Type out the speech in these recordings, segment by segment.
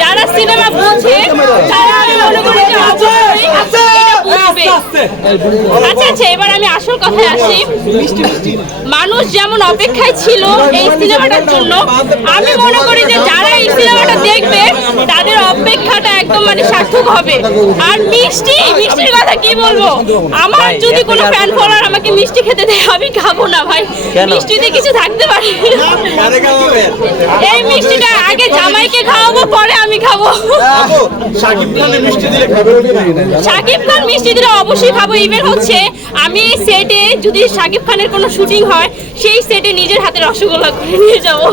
যারা সিনেমা বোঝে তারা আমি মনে করি যে অবশ্যই এটা বুঝবে। আচ্ছা আচ্ছা, এবার আমি আসল কথায় আসি। মানুষ যেমন অপেক্ষায় ছিল এই সিনেমাটার জন্য, আমি মনে করি যে যারা এই সিনেমাটা দেখবে তাদের অপেক্ষাটা একদম মানে সার্থক হবে। আর মিষ্টির কথা কি বলবো, আমার যদি কোনো ফ্যান ফলোয়ার আমাকে মিষ্টি খেতে দেয় আমি খাবো না ভাই, মিষ্টিতে কিছু থাকতে পারে। এই মিষ্টিটা আগে জামাইকে খাওয়াবো, পরে আমি খাবো। শাকিব খান মিষ্টি দিলে অবশ্যই খাবো। ইভেন হচ্ছে আমি সেটে যদি শাকিব খানের কোনো শুটিং হয় সেই সেটে নিজের হাতে রসগোল্লা করে নিয়ে যাবো।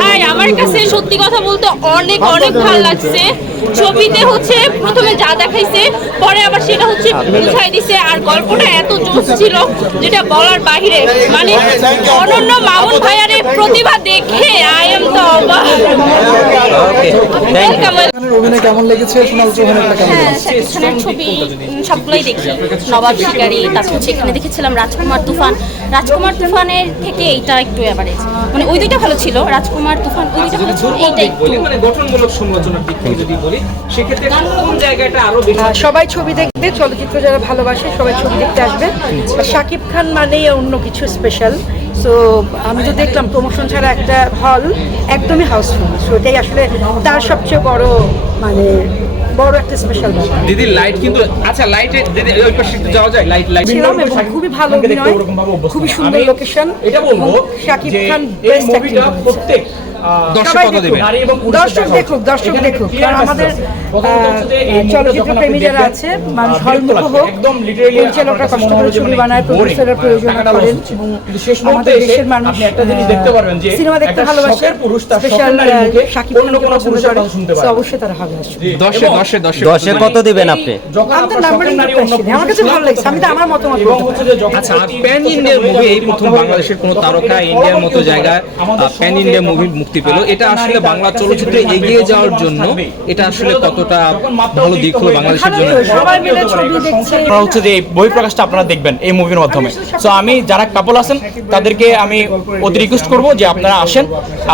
হ্যাঁ, আমার কাছে সত্যি কথা বলতে অনেক অনেক ভালো লাগছে। ছবিতে হচ্ছে প্রথমে যা দেখাইছে পরে আবার সেটা হচ্ছে বুঝাই দিছে, আর গল্পটা এত জোশ ছিল যেটা বলার বাহিরে। মানে অনন্য মামুন ভাইয়ার এই প্রতিভা দেখে আই এম তো অবাক। অভিনয় কেমন লেগেছে? সোনাল চৌহানের কেমন লেগেছে? শাকিব খানের ছবি সবগুলোই দেখি, নবাব শিকারী, তারপর হচ্ছে এখানে দেখেছিলাম রাজকুমার তুফান। রাজকুমার তুফানের থেকে এইটা একটু এভারেজ, মানে ওই দুইটা ভালো ছিল, রাজকুমার তুফান ওই দুইটা ভালো ছিল, এইটা একটু মানে গঠনমূলক সমালোচনার দিক থেকে যদি বলি সেক্ষেত্রে কোন জায়গাটা আরো বেশি? সবাই ছবি দেখবে, চলচ্চিত্র যারা ভালোবাসে সবাই ছবি দেখতে আসবে। শাকিব খান মানেই অন্য কিছু স্পেশাল। সো আমি তো দেখলাম প্রমোশন ছাড়া একটা হল একদমই হাউসফুল। সো এটাই আসলে তার সবচেয়ে বড় মানে বড় একটা স্পেশাল ব্যাপার। দিদি লাইট কিন্তু আচ্ছা লাইটে দিদি ওই পাশে একটু যাওয়া যায়, লাইট ছিলাম এবং খুবই ভালো অভিনয়, খুবই সুন্দর লোকেশন। এটা বলবো শাকিব খান এই মুভিটা প্রত্যেক দর্শক দেখুক, কারণ আমাদের চলচ্চিত্র প্রেমী যারা আছে মানুষ হলমুখ হোক, পরিচালকরা কষ্ট করে ছবি বানায়, প্রডিউসাররা প্রয়োজন করেন, আমাদের দেশের মানুষ সিনেমা দেখতে ভালোবাসে, স্পেশাল শাকিব খানকে পছন্দ করে, অবশ্যই তারা হবে আসবে। দশে কত দিবেন আপনি? আমাদের নাম্বারিং আমার কাছে ভালো লাগছে, আমি তো আমার মতামত বলতে পারি। আচ্ছা, প্যান ইন্ডিয়ার মুভি এই প্রথম বাংলাদেশের কোনো তারকা ইন্ডিয়ার মতো জায়গায় প্যান ইন্ডিয়া মুভি মুক্তি পেল, এটা আসলে বাংলা চলচ্চিত্রে এগিয়ে যাওয়ার জন্য এটা আসলে কতটা ভালো দিক হলো বাংলাদেশের জন্য? সবাই মিলে ছবি দেখছে। হচ্ছে যে বই প্রকাশটা আপনারা দেখবেন এই মুভির মাধ্যমে। সো আমি যারা কাপল আছেন তাদেরকে আমি অতি রিকোয়েস্ট করবো যে আপনারা আসেন,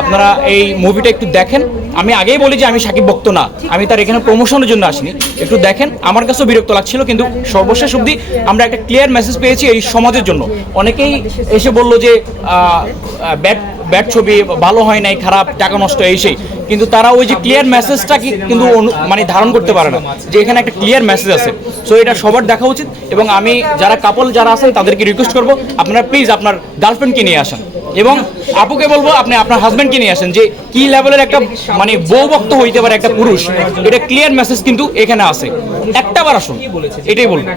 আপনারা এই মুভিটা একটু দেখেন। আমি আগেই বলি যে আমি শাকিব ভক্ত না, আমি তার এখানে প্রমোশনের জন্য আসিনি। একটু দেখেন, আমার কাছেও বিরক্ত লাগছিল, কিন্তু সর্বশেষ অবধি আমরা একটা ক্লিয়ার মেসেজ পেয়েছি এই সমাজের জন্য। অনেকেই এসে বললো যে ব্যাড ছবি, ভালো হয় নাই, খারাপ, টাকা নষ্ট, এই সেই, কিন্তু তারা ওই যে ক্লিয়ার মেসেজটা কিন্তু মানে ধারণ করতে পারে না যে এখানে একটা ক্লিয়ার মেসেজ আছে। সো এটা সবার দেখা উচিত, এবং আমি যারা কাপল যারা আছেন তাদেরকে রিকোয়েস্ট করবো আপনারা প্লিজ আপনার গার্লফ্রেন্ডকে নিয়ে আসেন, এবং আপুকে বলবো আপনি আপনার হাজব্যান্ডকে নিয়ে আসেন, যে কি লেভেলের একটা মানে বউ ভক্ত হইতে পারে একটা পুরুষ, এটা ক্লিয়ার মেসেজ কিন্তু এখানে আছে। একটাবার আসুন, এটাই বলবো।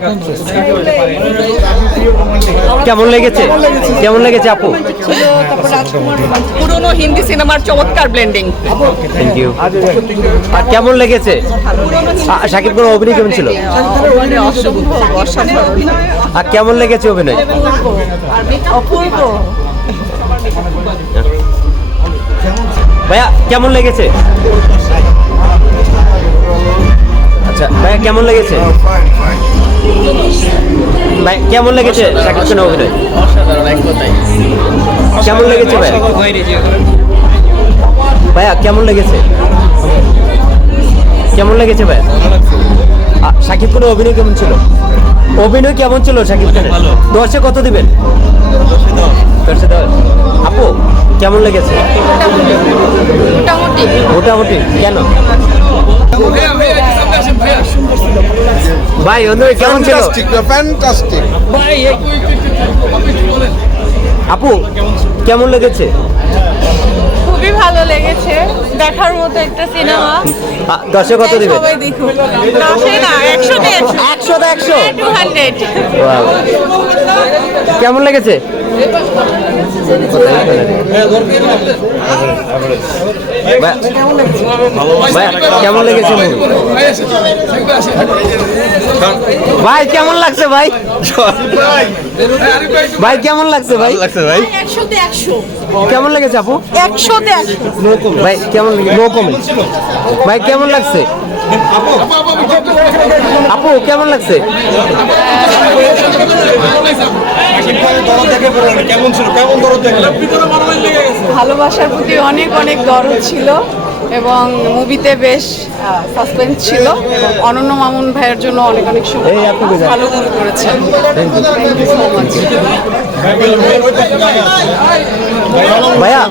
কেমন লেগেছে? কেমন লেগেছে আপু? পুরনো হিন্দি সিনেমার চমৎকার ব্লেন্ডিং। Thank you. আর কেমন লেগেছে? শাকিব খানের অভিনয় কেমন ছিল? আর কেমন লেগেছে অভিনয়? অপূর্ব। ভাইয়া কেমন লেগেছে? আচ্ছা ভাইয়া কেমন লেগেছে? ভাই কেমন লেগেছে শাকিব খানের অভিনয়? কেমন লেগেছে ভাইয়া? ভাইয়া কেমন লেগেছে? কেমন লেগেছে ভাইয়া? শাকিব খানের অভিনয় কেমন ছিল? অভিনয় কেমন ছিল শাকিব খানের? 10-এ কত দিবেন? 10-এ 10। আপু কেমন লেগেছে? মোটামুটি। কেন ভাই অভিনয় কেমন ছিল? ফ্যান্টাস্টিক। আপু কেমন লেগেছে? খুবই ভালো লেগেছে, দেখার মতো একটা সিনেমা। 10-এ কত দিবেন? সবাই দেখুন। 10-এ না, 100-তে 100 200। কেমন লেগেছে? কেমন লেগেছে? ভাই কেমন লাগছে ভাই? ভাই কেমন লাগছে ভাই? 100-তে 100। কেমন লেগেছে আপু? 100-তে 100। ভাই কেমন লেগেছে? No comment. ভাই কেমন লাগছে? আপু কেমন লাগছে? কেমন ছিল, কেমন দরদ দেখলেন? ভালোবাসার প্রতি অনেক অনেক দরদ ছিল এবং মুভিতে বেশ সাসপেন্স ছিল এবং অনন্য মামুন ভাইয়ের জন্য অনেক অনেক শুভকামনা। ভালো মুভি করেছেন। ভাইয়া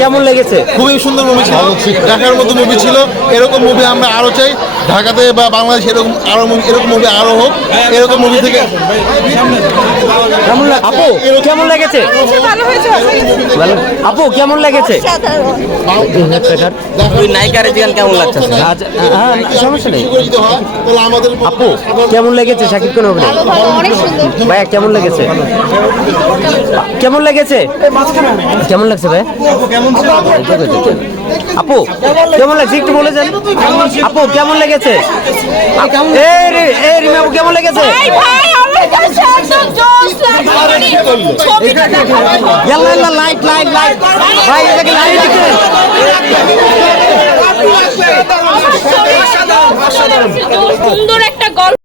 কেমন লেগেছে? খুবই সুন্দর মুভি ছিল, দেখার মতো মুভি ছিল। এরকম মুভি আমরা আরো চাই ঢাকাতে বা বাংলাদেশে, এরকম আরো এরকম মুভি আরো হোক। এরকম মুভি থেকে আপু কেমন লেগেছে? ভালো হয়েছে। ভালো। আপু কেমন লেগেছে? নায়িকার গান কেমন লাগছে? আচ্ছা, হ্যাঁ সমস্যা নেই। আমাদের আপু কেমন লেগেছে শাকিব খানের অভিনয়? অনেক সুন্দর। ভাইয়া কেমন লেগেছে? কেমন লেগেছে? কেমন লাগছে ভাই? আপু কেমন লাগছে একটু বলে যান। আপু কেমন লেগেছে? এই রিমা আপু কেমন লেগেছে? লাইট লাইট লাইট ভাই এটাকে লাইট দেখেন। সুন্দর একটা গল্প